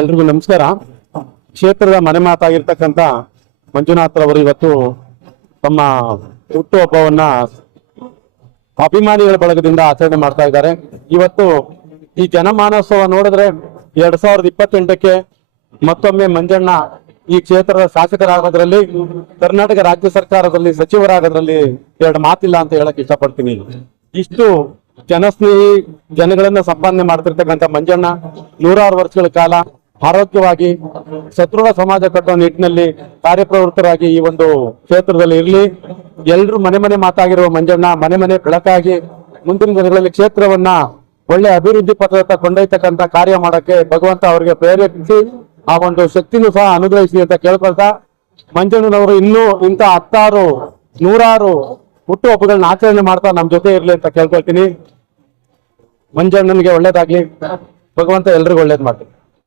ಎಲ್ರಿಗೂ ನಮಸ್ಕಾರ. ಕ್ಷೇತ್ರದ ಮನೆ ಮಾತಾಗಿರ್ತಕ್ಕಂಥ ಮಂಜುನಾಥ್ರವರು ಇವತ್ತು ತಮ್ಮ ಹುಟ್ಟುಹಬ್ಬವನ್ನ ಅಭಿಮಾನಿಗಳ ಬಳಗದಿಂದ ಆಚರಣೆ ಮಾಡ್ತಾ ಇದ್ದಾರೆ. ಇವತ್ತು ಈ ಜನಮಾನೋತ್ಸವ ನೋಡಿದ್ರೆ 2028ಕ್ಕೆ ಮತ್ತೊಮ್ಮೆ ಮಂಜಣ್ಣ ಈ ಕ್ಷೇತ್ರದ ಶಾಸಕರಾಗೋದ್ರಲ್ಲಿ, ಕರ್ನಾಟಕ ರಾಜ್ಯ ಸರ್ಕಾರದಲ್ಲಿ ಸಚಿವರಾಗೋದ್ರಲ್ಲಿ ಎರಡು ಮಾತಿಲ್ಲ ಅಂತ ಹೇಳಕ್ ಇಷ್ಟಪಡ್ತೀನಿ. ಇಷ್ಟು ಜನಸ್ನೇಹಿ ಜನಗಳನ್ನ ಸಂಪಾದನೆ ಮಾಡ್ತಿರ್ತಕ್ಕಂಥ ಮಂಜಣ್ಣ 106 ವರ್ಷಗಳ ಕಾಲ ಆರೋಗ್ಯವಾಗಿ ಸದೃಢ ಸಮಾಜ ಕಟ್ಟುವ ನಿಟ್ಟಿನಲ್ಲಿ ಕಾರ್ಯಪ್ರವೃತ್ತರಾಗಿ ಈ ಒಂದು ಕ್ಷೇತ್ರದಲ್ಲಿ ಇರಲಿ. ಎಲ್ರು ಮನೆ ಮನೆ ಮಾತಾಗಿರುವ ಮಂಜಣ್ಣ ಮನೆ ಮನೆ ಬೆಳಕಾಗಿ ಮುಂದಿನ ದಿನಗಳಲ್ಲಿ ಕ್ಷೇತ್ರವನ್ನ ಒಳ್ಳೆ ಅಭಿವೃದ್ಧಿ ಪಥದತ್ತ ಕೊಂಡೊಯ್ತಕ್ಕಂಥ ಕಾರ್ಯ ಮಾಡಕ್ಕೆ ಭಗವಂತ ಅವರಿಗೆ ಪ್ರೇರೇಪಿಸಿ ಆ ಒಂದು ಶಕ್ತಿನೂ ಸಹ ಅನುಗ್ರಹಿಸಿ ಅಂತ ಕೇಳ್ಕೊಳ್ತಾ, ಮಂಜಣ್ಣನವರು ಇನ್ನೂ ಇಂಥ 106 ಹುಟ್ಟುಹಬ್ಬಗಳನ್ನ ಆಚರಣೆ ಮಾಡ್ತಾ ನಮ್ ಜೊತೆ ಇರ್ಲಿ ಅಂತ ಕೇಳ್ಕೊಳ್ತೀನಿ. ಮಂಜಣ್ಣನಿಗೆ ಒಳ್ಳೇದಾಗ್ಲಿ, ಭಗವಂತ ಎಲ್ರಿಗೂ ಒಳ್ಳೇದ್ ಮಾಡ್ತೀನಿ.